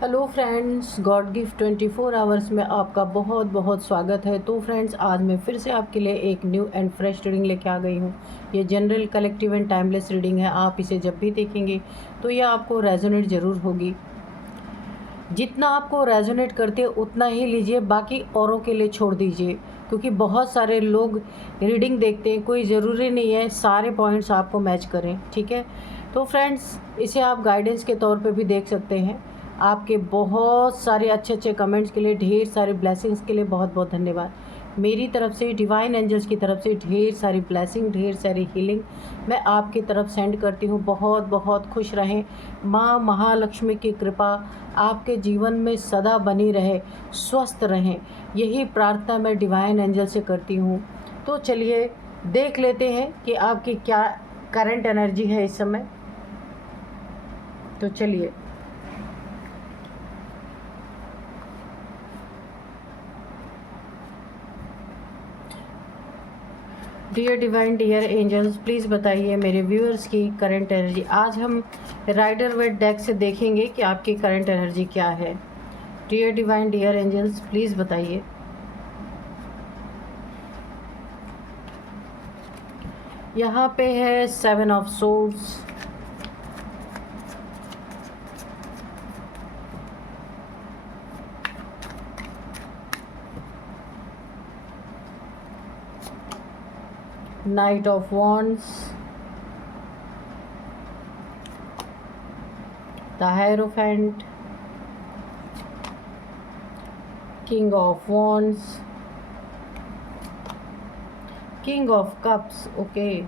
Hello friends, God gift 24 hours में आपका बहुत बहुत स्वागत है। तो फ्रेंड्स, आज मैं फिर से आपके लिए एक न्यू एंड फ्रेश रीडिंग लेके आ गई हूँ। ये general, collective and timeless reading है। आप इसे जब भी देखेंगे तो यह आपको रेजोनेट ज़रूर होगी। जितना आपको रेजोनेट करती है उतना ही लीजिए, बाकी औरों के लिए छोड़ दीजिए, क्योंकि बहुत सारे लोग रीडिंग देखते हैं। कोई ज़रूरी नहीं है सारे पॉइंट्स आपको मैच करें, ठीक है। तो फ्रेंड्स, इसे आप गाइडेंस के तौर पे भी देख सकते हैं। आपके बहुत सारे अच्छे अच्छे कमेंट्स के लिए, ढेर सारे ब्लेसिंग्स के लिए बहुत बहुत धन्यवाद। मेरी तरफ से, डिवाइन एंजल्स की तरफ से ढेर सारी ब्लेसिंग, ढेर सारी हीलिंग मैं आपकी तरफ सेंड करती हूँ। बहुत बहुत खुश रहें। माँ महालक्ष्मी की कृपा आपके जीवन में सदा बनी रहे, स्वस्थ रहें, यही प्रार्थना मैं डिवाइन एंजल से करती हूँ। तो चलिए देख लेते हैं कि आपकी क्या करंट एनर्जी है इस समय। तो चलिए, dear divine, dear angels, please बताइए मेरे व्यूअर्स की करंट एनर्जी। आज हम राइडर वेट डेक से देखेंगे कि आपकी करंट एनर्जी क्या है। Dear divine, dear angels, please बताइए। यहाँ पे है 7 of swords, Knight of Wands, the Hierophant, King of Wands, King of Cups, okay,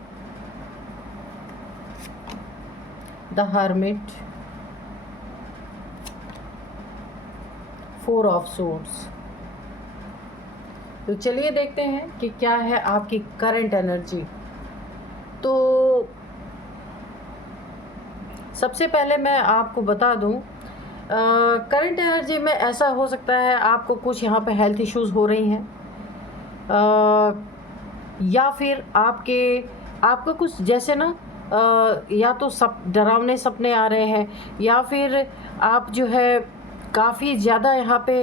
the Hermit, Four of Swords। तो चलिए देखते हैं कि क्या है आपकी करंट एनर्जी। तो सबसे पहले मैं आपको बता दूं, करंट एनर्जी में ऐसा हो सकता है आपको कुछ यहाँ पे हेल्थ इश्यूज हो रही हैं, या फिर आपको कुछ जैसे ना, या तो डरावने सपने आ रहे हैं, या फिर आप जो है काफ़ी ज़्यादा यहाँ पे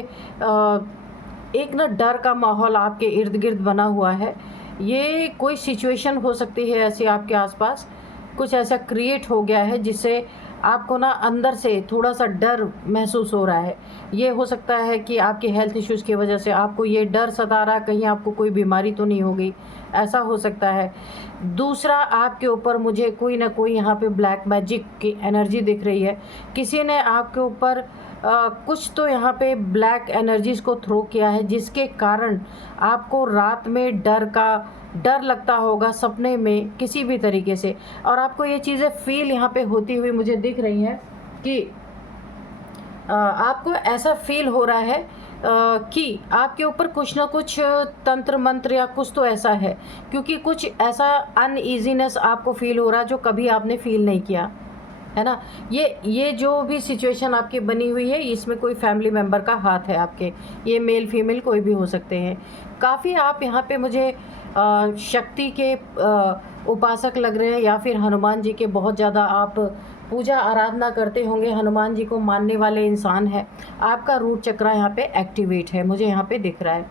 एक ना डर का माहौल आपके इर्द गिर्द बना हुआ है। ये कोई सिचुएशन हो सकती है ऐसी आपके आसपास, कुछ ऐसा क्रिएट हो गया है जिससे आपको ना अंदर से थोड़ा सा डर महसूस हो रहा है। ये हो सकता है कि आपके हेल्थ इश्यूज़ की वजह से आपको ये डर सता रहा, कहीं आपको कोई बीमारी तो नहीं हो गई, ऐसा हो सकता है। दूसरा, आपके ऊपर मुझे कोई ना कोई यहाँ पे ब्लैक मैजिक की एनर्जी दिख रही है। किसी ने आपके ऊपर कुछ तो यहाँ पे ब्लैक एनर्जीज़ को थ्रो किया है, जिसके कारण आपको रात में डर लगता होगा सपने में किसी भी तरीके से। और आपको ये चीज़ें फील यहाँ पे होती हुई मुझे दिख रही हैं कि आपको ऐसा फील हो रहा है कि आपके ऊपर कुछ ना कुछ तंत्र मंत्र या कुछ तो ऐसा है, क्योंकि कुछ ऐसा अनईजीनेस आपको फील हो रहा है जो कभी आपने फील नहीं किया है ना। ये जो भी सिचुएशन आपकी बनी हुई है, इसमें कोई फैमिली मेम्बर का हाथ है आपके, ये मेल फीमेल कोई भी हो सकते हैं। काफ़ी आप यहाँ पे मुझे शक्ति के उपासक लग रहे हैं, या फिर हनुमान जी के बहुत ज़्यादा आप पूजा आराधना करते होंगे, हनुमान जी को मानने वाले इंसान हैं। आपका रूट चक्र यहाँ पे एक्टिवेट है, मुझे यहाँ पे दिख रहा है।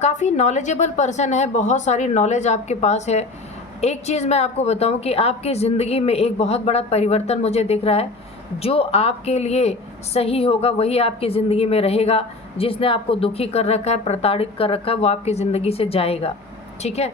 काफ़ी नॉलेजेबल पर्सन है, बहुत सारी नॉलेज आपके पास है। एक चीज़ मैं आपको बताऊं कि आपकी ज़िंदगी में एक बहुत बड़ा परिवर्तन मुझे दिख रहा है। जो आपके लिए सही होगा वही आपकी ज़िंदगी में रहेगा। जिसने आपको दुखी कर रखा है, प्रताड़ित कर रखा है, वो आपकी ज़िंदगी से जाएगा, ठीक है।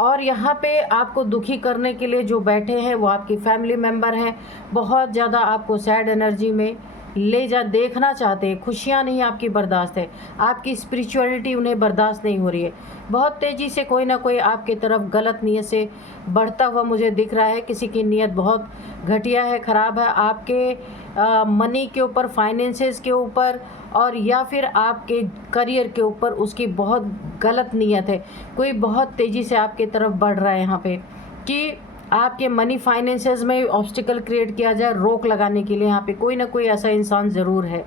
और यहाँ पे आपको दुखी करने के लिए जो बैठे हैं वो आपकी फैमिली मेम्बर हैं। बहुत ज़्यादा आपको सैड एनर्जी में देखना चाहते हैं, खुशियाँ नहीं आपकी बर्दाश्त है, आपकी स्पिरिचुअलिटी उन्हें बर्दाश्त नहीं हो रही है। बहुत तेज़ी से कोई ना कोई आपकी तरफ गलत नीयत से बढ़ता हुआ मुझे दिख रहा है। किसी की नीयत बहुत घटिया है, ख़राब है, आपके मनी के ऊपर, फाइनेंसेस के ऊपर, और या फिर आपके करियर के ऊपर उसकी बहुत गलत नीयत है। कोई बहुत तेज़ी से आपकी तरफ बढ़ रहा है यहाँ पे कि आपके मनी फाइनेंसेस में ऑब्स्टिकल क्रिएट किया जाए, रोक लगाने के लिए यहाँ पे कोई ना कोई ऐसा इंसान ज़रूर है।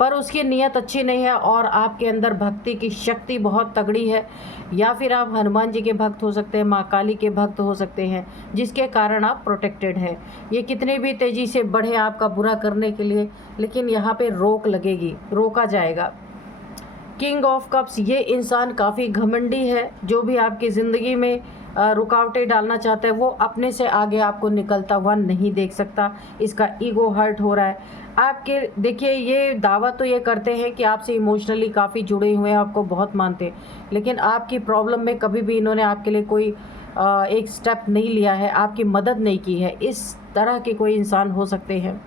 पर उसकी नीयत अच्छी नहीं है और आपके अंदर भक्ति की शक्ति बहुत तगड़ी है, या फिर आप हनुमान जी के भक्त हो सकते हैं, माँ काली के भक्त हो सकते हैं, जिसके कारण आप प्रोटेक्टेड हैं। ये कितने भी तेज़ी से बढ़े आपका बुरा करने के लिए, लेकिन यहाँ पे रोक लगेगी, रोका जाएगा। किंग ऑफ कप्स, ये इंसान काफ़ी घमंडी है। जो भी आपकी ज़िंदगी में रुकावटें डालना चाहता है वो अपने से आगे आपको निकलता हुआ नहीं देख सकता। इसका ईगो हर्ट हो रहा है आपके। देखिए, ये दावा तो ये करते हैं कि आपसे इमोशनली काफ़ी जुड़े हुए हैं, आपको बहुत मानते हैं, लेकिन आपकी प्रॉब्लम में कभी भी इन्होंने आपके लिए कोई एक स्टेप नहीं लिया है, आपकी मदद नहीं की है। इस तरह के कोई इंसान हो सकते हैं।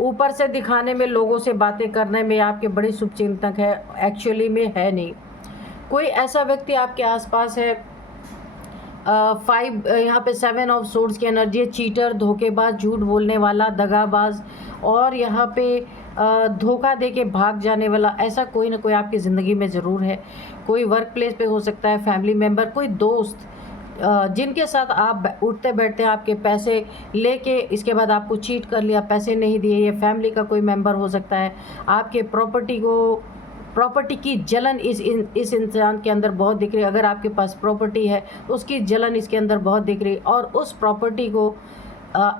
ऊपर से दिखाने में, लोगों से बातें करने में आपके बड़े शुभचिंतक है, एक्चुअली में है नहीं। कोई ऐसा व्यक्ति आपके आसपास है। 5 यहाँ पे 7 ऑफ सोर्ड्स की एनर्जी है। चीटर, धोखेबाज, झूठ बोलने वाला, दगाबाज, और यहाँ पे धोखा दे के भाग जाने वाला, ऐसा कोई ना कोई आपकी ज़िंदगी में ज़रूर है। कोई वर्क प्लेस पे हो सकता है, फैमिली मेम्बर, कोई दोस्त जिनके साथ आप उठते बैठते हैं, आपके पैसे लेके इसके बाद आपको चीट कर लिया, पैसे नहीं दिए। ये फैमिली का कोई मेंबर हो सकता है। आपके प्रॉपर्टी की जलन इस इंसान के अंदर बहुत दिख रही है। अगर आपके पास प्रॉपर्टी है उसकी जलन इसके अंदर बहुत दिख रही है, और उस प्रॉपर्टी को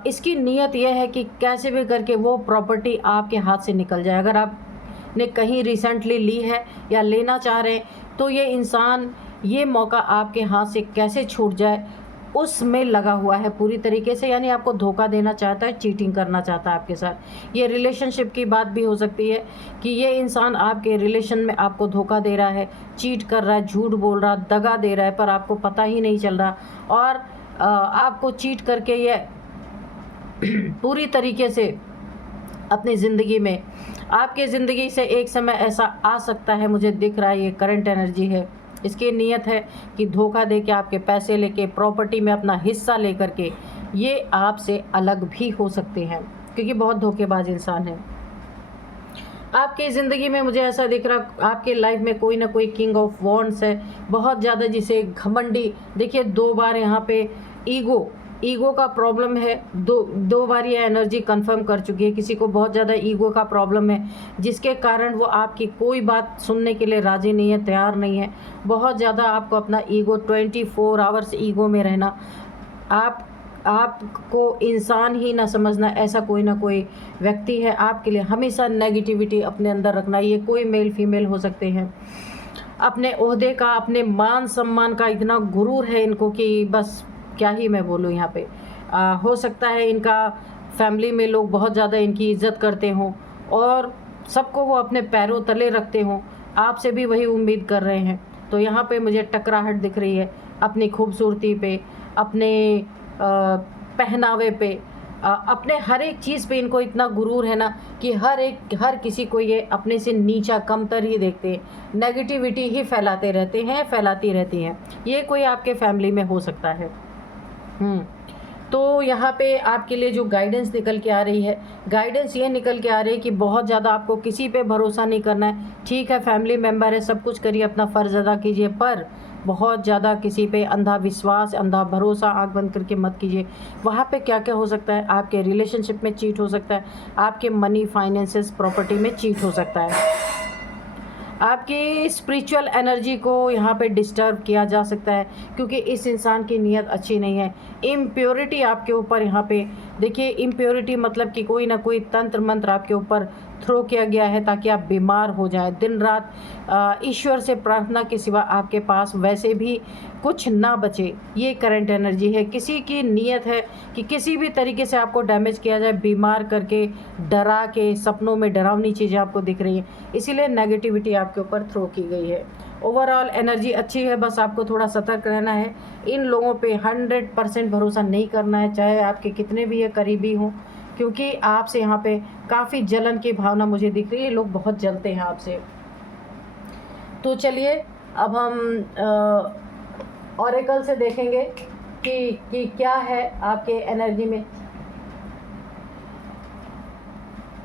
इसकी नीयत यह है कि कैसे भी करके वो प्रॉपर्टी आपके हाथ से निकल जाए। अगर आपने कहीं रिसेंटली ली है या लेना चाह रहे हैं, तो ये इंसान ये मौका आपके हाथ से कैसे छूट जाए उसमें लगा हुआ है पूरी तरीके से। यानी आपको धोखा देना चाहता है, चीटिंग करना चाहता है आपके साथ। ये रिलेशनशिप की बात भी हो सकती है कि ये इंसान आपके रिलेशन में आपको धोखा दे रहा है, चीट कर रहा है, झूठ बोल रहा है, दगा दे रहा है, पर आपको पता ही नहीं चल रहा। और आपको चीट करके ये पूरी तरीके से अपनी ज़िंदगी में, आपके ज़िंदगी से एक समय ऐसा आ सकता है, मुझे दिख रहा है, ये करंट एनर्जी है। इसकी नीयत है कि धोखा दे के आपके पैसे लेके, प्रॉपर्टी में अपना हिस्सा लेकर के ये आपसे अलग भी हो सकते हैं, क्योंकि बहुत धोखेबाज इंसान है। आपकी ज़िंदगी में मुझे ऐसा दिख रहा, आपके लाइफ में कोई ना कोई किंग ऑफ वॉन्ड्स है, बहुत ज़्यादा, जिसे घमंडी। देखिए, 2 बार यहाँ पे ईगो का प्रॉब्लम है। दो बार ये एनर्जी कंफर्म कर चुकी है। किसी को बहुत ज़्यादा ईगो का प्रॉब्लम है, जिसके कारण वो आपकी कोई बात सुनने के लिए राज़ी नहीं है, तैयार नहीं है। बहुत ज़्यादा आपको अपना ईगो, 24 आवर्स ईगो में रहना, आपको इंसान ही ना समझना, ऐसा कोई ना कोई व्यक्ति है आपके लिए। हमेशा नेगेटिविटी अपने अंदर रखना। ये कोई मेल फीमेल हो सकते हैं। अपने ओहदे का, अपने मान सम्मान का इतना गुरूर है इनको कि बस क्या ही मैं बोलूँ यहाँ पे। हो सकता है इनका फैमिली में लोग बहुत ज़्यादा इनकी इज्जत करते हों और सबको वो अपने पैरों तले रखते हों। आपसे भी वही उम्मीद कर रहे हैं। तो यहाँ पे मुझे टकराहट दिख रही है अपनी खूबसूरती पे, अपने पहनावे पे, अपने हर एक चीज़ पे इनको इतना गुरूर है ना कि हर किसी को ये अपने से नीचा, कमतर ही देखते हैं। नेगेटिविटी ही फैलाते रहते हैं, फैलाती रहती हैं। ये कोई आपके फैमिली में हो सकता है। तो यहाँ पे आपके लिए जो गाइडेंस निकल के आ रही है, गाइडेंस ये निकल के आ रही है कि बहुत ज़्यादा आपको किसी पे भरोसा नहीं करना है। ठीक है, फैमिली मेम्बर है, सब कुछ करिए, अपना फ़र्ज़ अदा कीजिए, पर बहुत ज़्यादा किसी पे अंधा विश्वास, अंधा भरोसा आँख बंद करके मत कीजिए। वहाँ पे क्या क्या हो सकता है, आपके रिलेशनशिप में चीट हो सकता है, आपके मनी, फाइनेंसेस, प्रॉपर्टी में चीट हो सकता है, आपकी स्पिरिचुअल एनर्जी को यहाँ पे डिस्टर्ब किया जा सकता है, क्योंकि इस इंसान की नीयत अच्छी नहीं है। इम्प्योरिटी आपके ऊपर यहाँ पे, देखिए, इम्प्योरिटी मतलब कि कोई ना कोई तंत्र मंत्र आपके ऊपर थ्रो किया गया है ताकि आप बीमार हो जाए। दिन रात ईश्वर से प्रार्थना के सिवा आपके पास वैसे भी कुछ ना बचे। ये करंट एनर्जी है। किसी की नीयत है कि किसी भी तरीके से आपको डैमेज किया जाए, बीमार करके, डरा के, सपनों में डरावनी चीज़ें आपको दिख रही हैं, इसीलिए नेगेटिविटी आपके ऊपर थ्रो की गई है। ओवरऑल एनर्जी अच्छी है, बस आपको थोड़ा सतर्क रहना है। इन लोगों पे 100% भरोसा नहीं करना है, चाहे आपके कितने भी ये करीबी हों, क्योंकि आपसे यहाँ पे काफ़ी जलन की भावना मुझे दिख रही है। लोग बहुत जलते हैं आपसे। तो चलिए अब हम ऑरेकल से देखेंगे कि क्या है आपके एनर्जी में।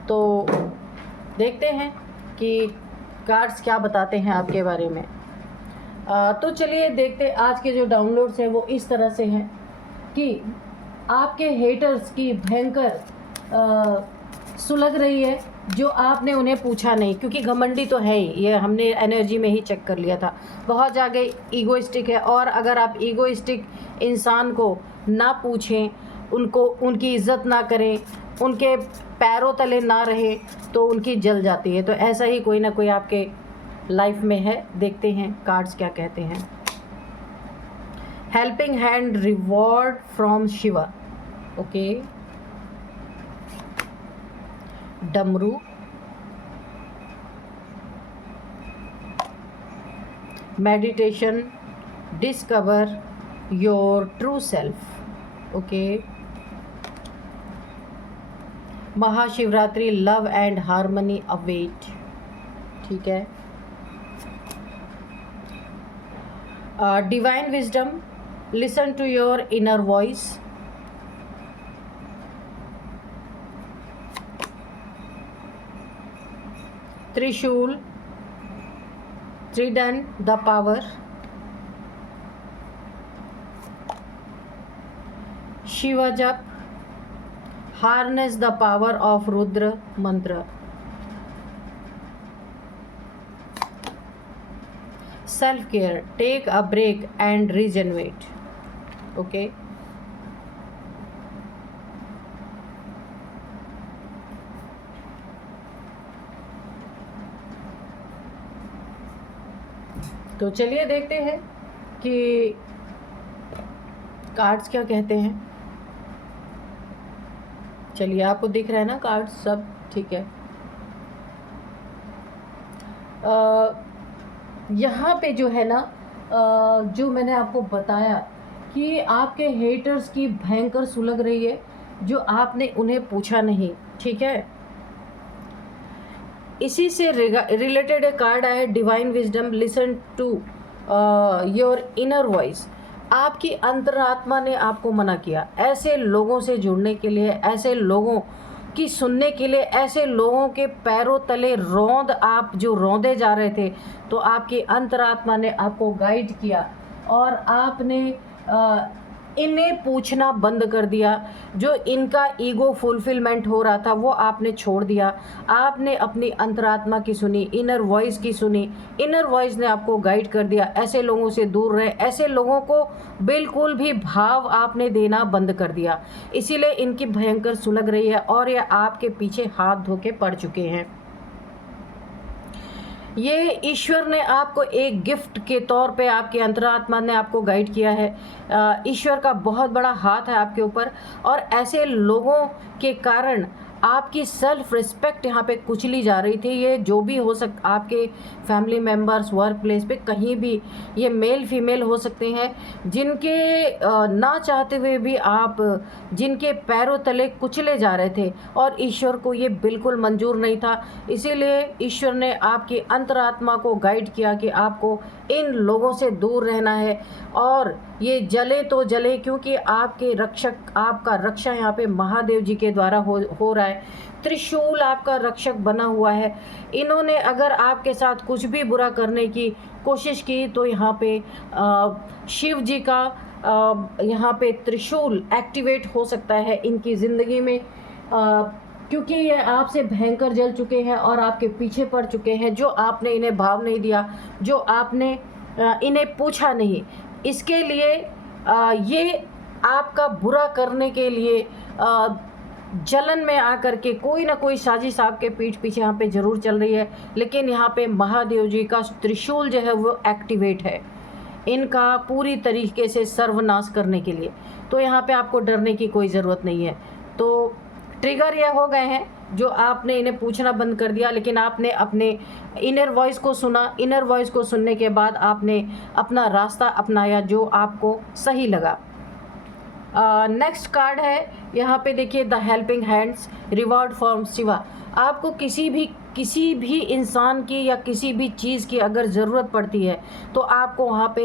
तो देखते हैं कि कार्ड्स क्या बताते हैं आपके बारे में। तो चलिए देखते, आज के जो डाउनलोड्स हैं वो इस तरह से हैं कि आपके हेटर्स की भयंकर सुलग रही है जो आपने उन्हें पूछा नहीं, क्योंकि घमंडी तो है ही, ये हमने एनर्जी में ही चेक कर लिया था। बहुत ज़्यादा ईगोइस्टिक है, और अगर आप ईगोइस्टिक इंसान को ना पूछें, उनको उनकी इज्जत ना करें, उनके पैरों तले ना रहे, तो उनकी जल जाती है। तो ऐसा ही कोई ना कोई आपके लाइफ में है। देखते हैं कार्ड्स क्या कहते हैं। Helping hand, reward from Shiva. Okay, damru, meditation, discover your true self. Okay, Mahashivratri, love and harmony await. ठीक है, divine wisdom, listen to your inner voice. Trishul, trident, the power। Shiva jap, harness the power of Rudra mantra. Self care, take a break and regenerate. Okay, तो चलिए देखते हैं कि cards क्या कहते हैं। चलिए, आपको दिख रहा है ना कार्ड्स सब? ठीक है। यहाँ पे जो है ना, जो मैंने आपको बताया कि आपके हेटर्स की भयंकर सुलग रही है, जो आपने उन्हें पूछा नहीं। ठीक है, इसी से रिलेटेड एक कार्ड आया है, divine wisdom, listen to your inner voice. आपकी अंतरात्मा ने आपको मना किया ऐसे लोगों से जुड़ने के लिए, ऐसे लोगों की सुनने के लिए, ऐसे लोगों के पैरों तले रौंद आप जो रौंदे जा रहे थे, तो आपकी अंतरात्मा ने आपको गाइड किया और आपने इन्हें पूछना बंद कर दिया। जो इनका ईगो फुलफिलमेंट हो रहा था वो आपने छोड़ दिया। आपने अपनी अंतरात्मा की सुनी, इनर वॉइस की सुनी। इनर वॉइस ने आपको गाइड कर दिया। ऐसे लोगों से दूर रहे, ऐसे लोगों को बिल्कुल भी भाव आपने देना बंद कर दिया। इसीलिए इनकी भयंकर सुलग रही है और ये आपके पीछे हाथ धो के पड़ चुके हैं। ये ईश्वर ने आपको एक गिफ्ट के तौर पे, आपकी अंतरात्मा ने आपको गाइड किया है। ईश्वर का बहुत बड़ा हाथ है आपके ऊपर, और ऐसे लोगों के कारण आपकी सेल्फ रिस्पेक्ट यहाँ पे कुचली जा रही थी। ये जो भी हो आपके फैमिली मेम्बर्स, वर्क प्लेस पे, कहीं भी, ये मेल फीमेल हो सकते हैं, जिनके ना चाहते हुए भी आप जिनके पैरों तले कुचले जा रहे थे, और ईश्वर को ये बिल्कुल मंजूर नहीं था। इसीलिए ईश्वर ने आपकी अंतरात्मा को गाइड किया कि आपको इन लोगों से दूर रहना है, और ये जले तो जले, क्योंकि आपके रक्षक, आपका रक्षा यहाँ पे महादेव जी के द्वारा हो रहा है। त्रिशूल आपका रक्षक बना हुआ है। इन्होंने अगर आपके साथ कुछ भी बुरा करने की कोशिश की, तो यहाँ पे शिव जी का यहाँ पे त्रिशूल एक्टिवेट हो सकता है इनकी ज़िंदगी में, क्योंकि ये आपसे भयंकर जल चुके हैं और आपके पीछे पड़ चुके हैं। जो आपने इन्हें भाव नहीं दिया, जो आपने इन्हें पूछा नहीं, इसके लिए ये आपका बुरा करने के लिए जलन में आकर के कोई ना कोई साजिश आपके पीठ पीछे यहाँ पे ज़रूर चल रही है। लेकिन यहाँ पे महादेव जी का त्रिशूल जो है वो एक्टिवेट है इनका पूरी तरीके से सर्वनाश करने के लिए। तो यहाँ पे आपको डरने की कोई ज़रूरत नहीं है। तो ट्रिगर ये हो गए हैं जो आपने इन्हें पूछना बंद कर दिया, लेकिन आपने अपने इनर वॉइस को सुना। इनर वॉइस को सुनने के बाद आपने अपना रास्ता अपनाया जो आपको सही लगा। नेक्स्ट कार्ड है यहाँ पे देखिए, the helping hands, reward from Shiva. आपको किसी भी इंसान की या किसी भी चीज़ की अगर ज़रूरत पड़ती है, तो आपको वहाँ पे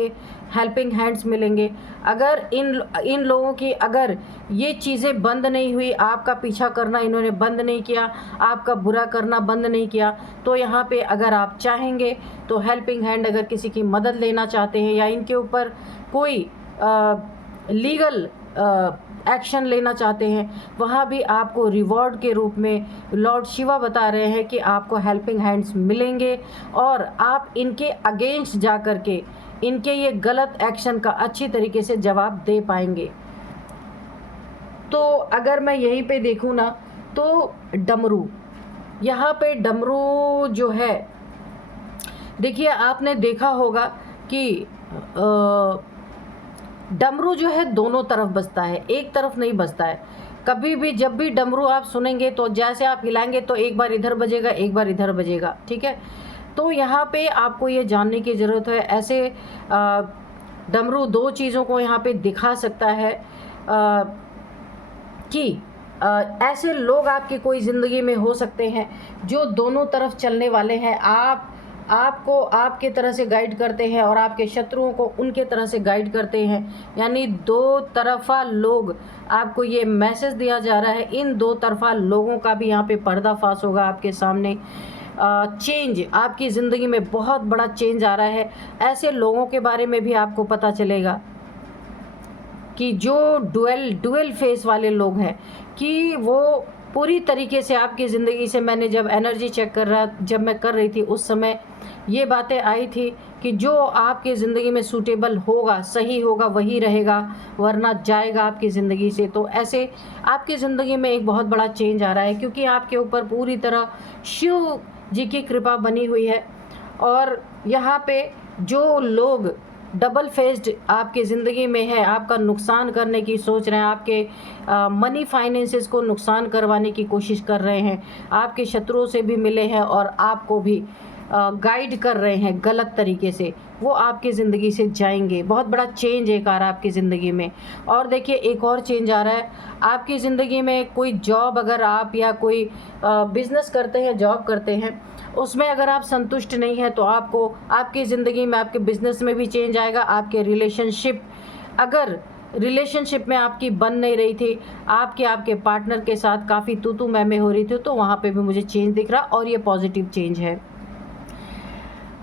हेल्पिंग हैंड्स मिलेंगे। अगर इन लोगों की अगर ये चीज़ें बंद नहीं हुई, आपका पीछा करना इन्होंने बंद नहीं किया, आपका बुरा करना बंद नहीं किया, तो यहाँ पे अगर आप चाहेंगे तो हेल्पिंग हैंड, अगर किसी की मदद लेना चाहते हैं या इनके ऊपर कोई लीगल एक्शन लेना चाहते हैं, वहाँ भी आपको रिवॉर्ड के रूप में लॉर्ड शिवा बता रहे हैं कि आपको हेल्पिंग हैंड्स मिलेंगे और आप इनके अगेंस्ट जा कर के इनके ये गलत एक्शन का अच्छी तरीके से जवाब दे पाएंगे। तो अगर मैं यहीं पे देखूँ ना, तो डमरू, यहाँ पे डमरू जो है, देखिए आपने देखा होगा कि डमरू जो है दोनों तरफ बजता है, एक तरफ नहीं बजता है। कभी भी जब भी डमरू आप सुनेंगे तो जैसे आप हिलाएंगे तो एक बार इधर बजेगा, एक बार इधर बजेगा, ठीक है। तो यहाँ पे आपको ये जानने की ज़रूरत है, ऐसे डमरू दो चीज़ों को यहाँ पे दिखा सकता है कि ऐसे लोग आपकी कोई ज़िंदगी में हो सकते हैं जो दोनों तरफ चलने वाले हैं। आपको आपके तरह से गाइड करते हैं और आपके शत्रुओं को उनके तरह से गाइड करते हैं। यानी दो तरफा लोग, आपको ये मैसेज दिया जा रहा है, इन दो तरफा लोगों का भी यहाँ पे पर्दाफाश होगा आपके सामने। चेंज, आपकी ज़िंदगी में बहुत बड़ा चेंज आ रहा है। ऐसे लोगों के बारे में भी आपको पता चलेगा कि जो डुअल फेस वाले लोग हैं, कि वो पूरी तरीके से आपकी ज़िंदगी से, मैंने जब एनर्जी चेक जब मैं कर रही थी उस समय ये बातें आई थी कि जो आपकी ज़िंदगी में सूटेबल होगा, सही होगा, वही रहेगा, वरना जाएगा आपकी ज़िंदगी से। तो ऐसे आपकी ज़िंदगी में एक बहुत बड़ा चेंज आ रहा है, क्योंकि आपके ऊपर पूरी तरह शिव जी की कृपा बनी हुई है। और यहाँ पे जो लोग डबल फेस्ड आपकी ज़िंदगी में है, आपका नुकसान करने की सोच रहे हैं, आपके मनी फाइनेंसेस को नुकसान करवाने की कोशिश कर रहे हैं, आपके शत्रुओं से भी मिले हैं और आपको भी गाइड कर रहे हैं गलत तरीके से, वो आपकी ज़िंदगी से जाएंगे। बहुत बड़ा चेंज एक आ रहा है आपकी ज़िंदगी में। और देखिए एक और चेंज आ रहा है आपकी ज़िंदगी में। कोई जॉब, अगर आप या कोई बिज़नेस करते हैं, जॉब करते हैं, उसमें अगर आप संतुष्ट नहीं हैं तो आपको आपकी ज़िंदगी में, आपके बिज़नेस में भी चेंज आएगा। आपके रिलेशनशिप, अगर रिलेशनशिप में आपकी बन नहीं रही थी, आपके पार्टनर के साथ काफ़ी तू मैं हो रही थी, तो वहाँ पे भी मुझे चेंज दिख रहा और ये पॉजिटिव चेंज है।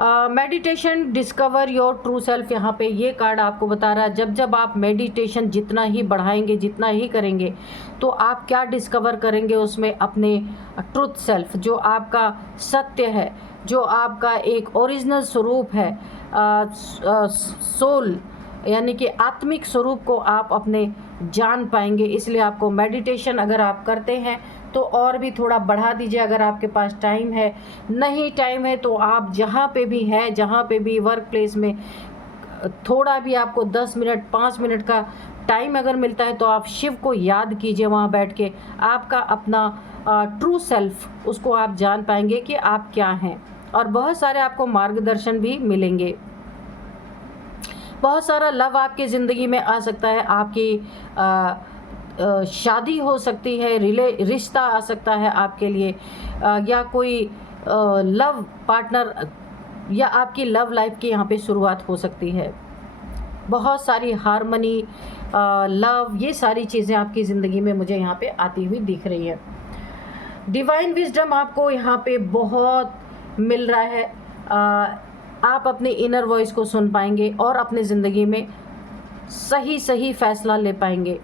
Meditation, discover your true self, यहाँ पे ये कार्ड आपको बता रहा है जब जब आप मेडिटेशन जितना ही बढ़ाएंगे, जितना ही करेंगे, तो आप क्या डिस्कवर करेंगे उसमें, अपने ट्रूथ सेल्फ, जो आपका सत्य है, जो आपका एक ओरिजिनल स्वरूप है, सोल यानी कि आत्मिक स्वरूप को आप अपने जान पाएंगे। इसलिए आपको मेडिटेशन अगर आप करते हैं तो और भी थोड़ा बढ़ा दीजिए अगर आपके पास टाइम है। नहीं टाइम है तो आप जहाँ पे भी है, जहाँ पे भी वर्क प्लेस में थोड़ा भी आपको 10 मिनट 5 मिनट का टाइम अगर मिलता है तो आप शिव को याद कीजिए वहाँ बैठ के। आपका अपना ट्रू सेल्फ, उसको आप जान पाएंगे कि आप क्या हैं, और बहुत सारे आपको मार्गदर्शन भी मिलेंगे। बहुत सारा लव आपकी ज़िंदगी में आ सकता है, आपकी शादी हो सकती है, रिश्ता आ सकता है आपके लिए, या कोई लव पार्टनर, या आपकी लव लाइफ की यहाँ पे शुरुआत हो सकती है। बहुत सारी हारमनी, लव, ये सारी चीज़ें आपकी ज़िंदगी में मुझे यहाँ पे आती हुई दिख रही है। डिवाइन विजडम आपको यहाँ पे बहुत मिल रहा है। आप अपने इनर वॉइस को सुन पाएंगे और अपनी ज़िंदगी में सही फैसला ले पाएंगे।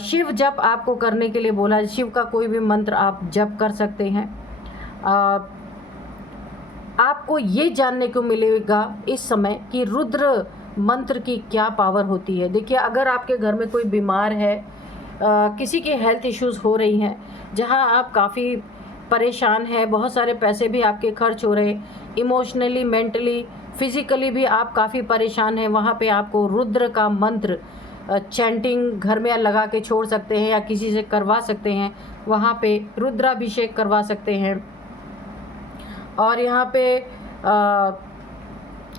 शिव जप आपको करने के लिए बोला, शिव का कोई भी मंत्र आप जप कर सकते हैं। आपको ये जानने को मिलेगा इस समय कि रुद्र मंत्र की क्या पावर होती है। देखिए अगर आपके घर में कोई बीमार है, किसी के हेल्थ इश्यूज़ हो रही हैं, जहां आप काफ़ी परेशान हैं, बहुत सारे पैसे भी आपके खर्च हो रहे हैं, इमोशनली, मेंटली, फिज़िकली भी आप काफ़ी परेशान हैं, वहाँ पे आपको रुद्र का मंत्र चैंटिंग घर में लगा के छोड़ सकते हैं या किसी से करवा सकते हैं। वहाँ पे रुद्राभिषेक करवा सकते हैं। और यहाँ पे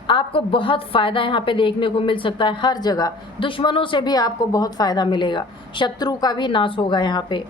आपको बहुत फ़ायदा यहाँ पे देखने को मिल सकता है। हर जगह दुश्मनों से भी आपको बहुत फ़ायदा मिलेगा, शत्रु का भी नाश होगा। यहाँ पे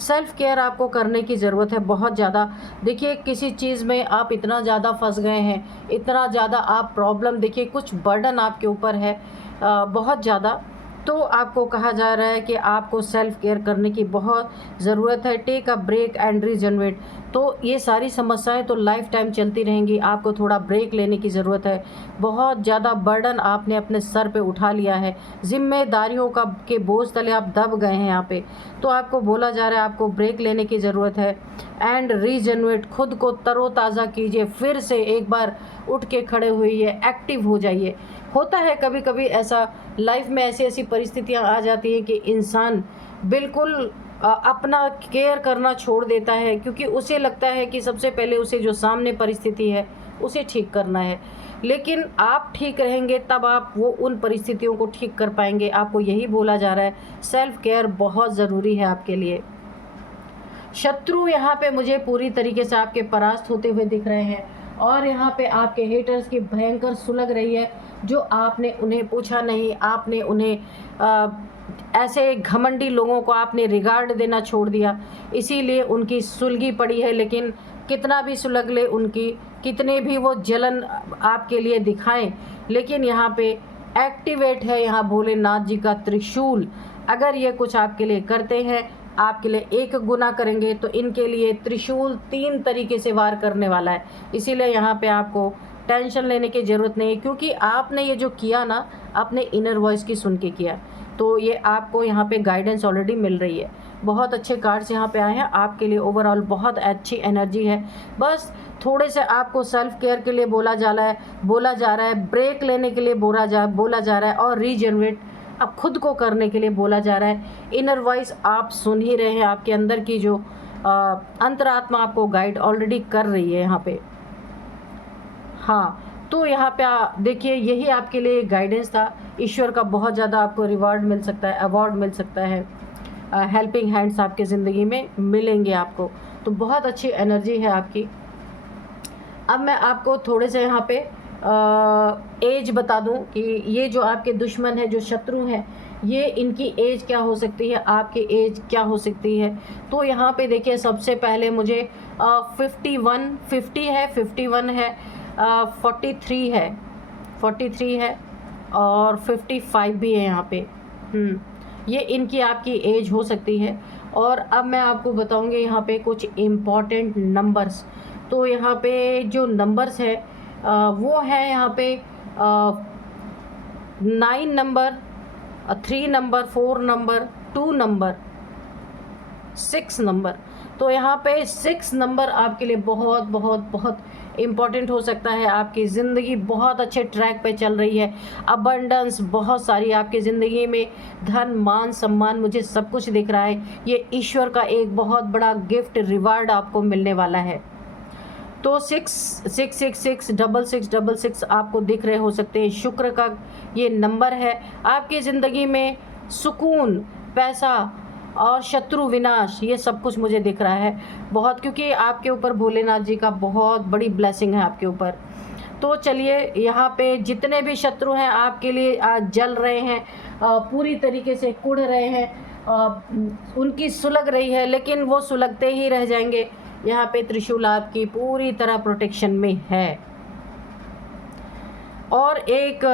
सेल्फ़ केयर आपको करने की ज़रूरत है बहुत ज़्यादा। देखिए किसी चीज़ में आप इतना ज़्यादा फंस गए हैं, इतना ज़्यादा आप प्रॉब्लम, देखिए कुछ बर्डन आपके ऊपर है बहुत ज़्यादा, तो आपको कहा जा रहा है कि आपको सेल्फ केयर करने की बहुत ज़रूरत है। Take a break and regenerate. तो ये सारी समस्याएं तो लाइफ टाइम चलती रहेंगी, आपको थोड़ा ब्रेक लेने की ज़रूरत है। बहुत ज़्यादा बर्डन आपने अपने सर पे उठा लिया है, जिम्मेदारियों का के बोझ तले आप दब गए हैं यहाँ पे। तो आपको बोला जा रहा है आपको ब्रेक लेने की ज़रूरत है। एंड रीजनरेट, खुद को तरोताज़ा कीजिए, फिर से एक बार उठ के खड़े हुइए, एक्टिव हो जाइए। होता है कभी कभी ऐसा, लाइफ में ऐसी ऐसी परिस्थितियाँ आ जाती हैं कि इंसान बिल्कुल अपना केयर करना छोड़ देता है, क्योंकि उसे लगता है कि सबसे पहले उसे जो सामने परिस्थिति है उसे ठीक करना है। लेकिन आप ठीक रहेंगे तब आप वो उन परिस्थितियों को ठीक कर पाएंगे। आपको यही बोला जा रहा है, सेल्फ केयर बहुत ज़रूरी है आपके लिए। शत्रु यहाँ पे मुझे पूरी तरीके से आपके परास्त होते हुए दिख रहे हैं, और यहाँ पे आपके हेटर्स की भयंकर सुलग रही है। जो आपने उन्हें पूछा नहीं, आपने उन्हें ऐसे घमंडी लोगों को आपने रिगार्ड देना छोड़ दिया, इसीलिए उनकी सुलगी पड़ी है। लेकिन कितना भी सुलग ले उनकी, कितने भी वो जलन आपके लिए दिखाएं, लेकिन यहाँ पे एक्टिवेट है यहाँ भोलेनाथ जी का त्रिशूल। अगर ये कुछ आपके लिए करते हैं, आपके लिए 1 गुना करेंगे, तो इनके लिए त्रिशूल 3 तरीके से वार करने वाला है। इसीलिए यहाँ पे आपको टेंशन लेने की ज़रूरत नहीं है, क्योंकि आपने ये जो किया ना, अपने इनर वॉइस की सुन के किया। तो ये आपको यहाँ पे गाइडेंस ऑलरेडी मिल रही है। बहुत अच्छे कार्ड्स यहाँ पे आए हैं आपके लिए। ओवरऑल बहुत अच्छी एनर्जी है। बस थोड़े से आपको सेल्फ केयर के लिए बोला जा रहा है, ब्रेक लेने के लिए बोला जा रहा है, और रीजनरेट अब खुद को करने के लिए बोला जा रहा है। इनर वॉइस आप सुन ही रहे हैं, आपके अंदर की जो अंतरात्मा आपको गाइड ऑलरेडी कर रही है यहाँ पे। हाँ, तो यहाँ पे देखिए, यही आपके लिए गाइडेंस था। ईश्वर का बहुत ज़्यादा आपको रिवार्ड मिल सकता है, अवार्ड मिल सकता है, हेल्पिंग हैंड्स आपके ज़िंदगी में मिलेंगे आपको। तो बहुत अच्छी एनर्जी है आपकी। अब मैं आपको थोड़े से यहाँ पे एज बता दूं कि ये जो आपके दुश्मन है, जो शत्रु हैं, ये इनकी एज क्या हो सकती है, आपकी एज क्या हो सकती है। तो यहाँ पे देखिए, सबसे पहले मुझे 50 है, 43 है और 55 भी है यहाँ पे। ये इनकी आपकी एज हो सकती है। और अब मैं आपको बताऊंगी यहाँ पे कुछ इम्पॉर्टेंट नंबर्स। तो यहाँ पे जो नंबर्स है वो है यहाँ पे 9 number, 3 number, 4 number, 2 number, 6 number. तो यहाँ पे 6 नंबर आपके लिए बहुत बहुत बहुत इम्पॉर्टेंट हो सकता है। आपकी ज़िंदगी बहुत अच्छे ट्रैक पे चल रही है, अबंडेंस बहुत सारी आपकी ज़िंदगी में, धन, मान, सम्मान, मुझे सब कुछ दिख रहा है। ये ईश्वर का एक बहुत बड़ा गिफ्ट, रिवार्ड आपको मिलने वाला है। तो 6666666 आपको दिख रहे हो सकते हैं। शुक्र का ये नंबर है। आपकी ज़िंदगी में सुकून, पैसा और शत्रु विनाश, ये सब कुछ मुझे दिख रहा है बहुत, क्योंकि आपके ऊपर भोलेनाथ जी का बहुत बड़ी ब्लेसिंग है आपके ऊपर। तो चलिए, यहाँ पे जितने भी शत्रु हैं आपके लिए जल रहे हैं, पूरी तरीके से कुढ़ रहे हैं, उनकी सुलग रही है, लेकिन वो सुलगते ही रह जाएंगे। यहाँ पे त्रिशूल आपकी पूरी तरह प्रोटेक्शन में है। और एक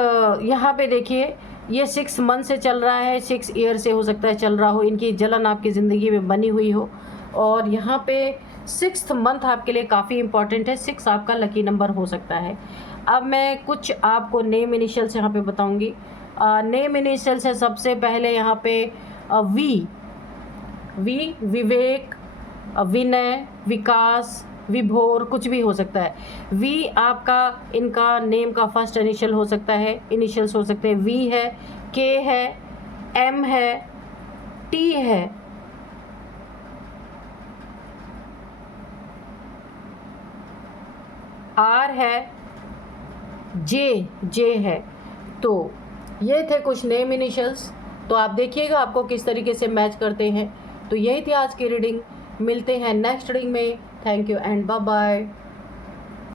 यहाँ पे देखिए, ये 6 मंथ से चल रहा है, 6 ईयर से हो सकता है चल रहा हो, इनकी जलन आपकी ज़िंदगी में बनी हुई हो। और यहाँ पे 6th मंथ आपके लिए काफ़ी इम्पॉर्टेंट है। 6 आपका लकी नंबर हो सकता है। अब मैं कुछ आपको नेम इनिशियल्स यहाँ पे बताऊँगी। नेम इनिशियल्स है सबसे पहले यहाँ पे वी, विवेक, विनय, विकास, विभोर, कुछ भी हो सकता है। वी आपका, इनका नेम का फर्स्ट इनिशियल हो सकता है, इनिशियल्स हो सकते हैं। वी है, के है, एम है, टी है, आर है, जे है। तो ये थे कुछ नेम इनिशियल्स। तो आप देखिएगा आपको किस तरीके से मैच करते हैं। तो यही थी आज की रीडिंग। मिलते हैं नेक्स्ट रीडिंग में। Thank you and bye bye.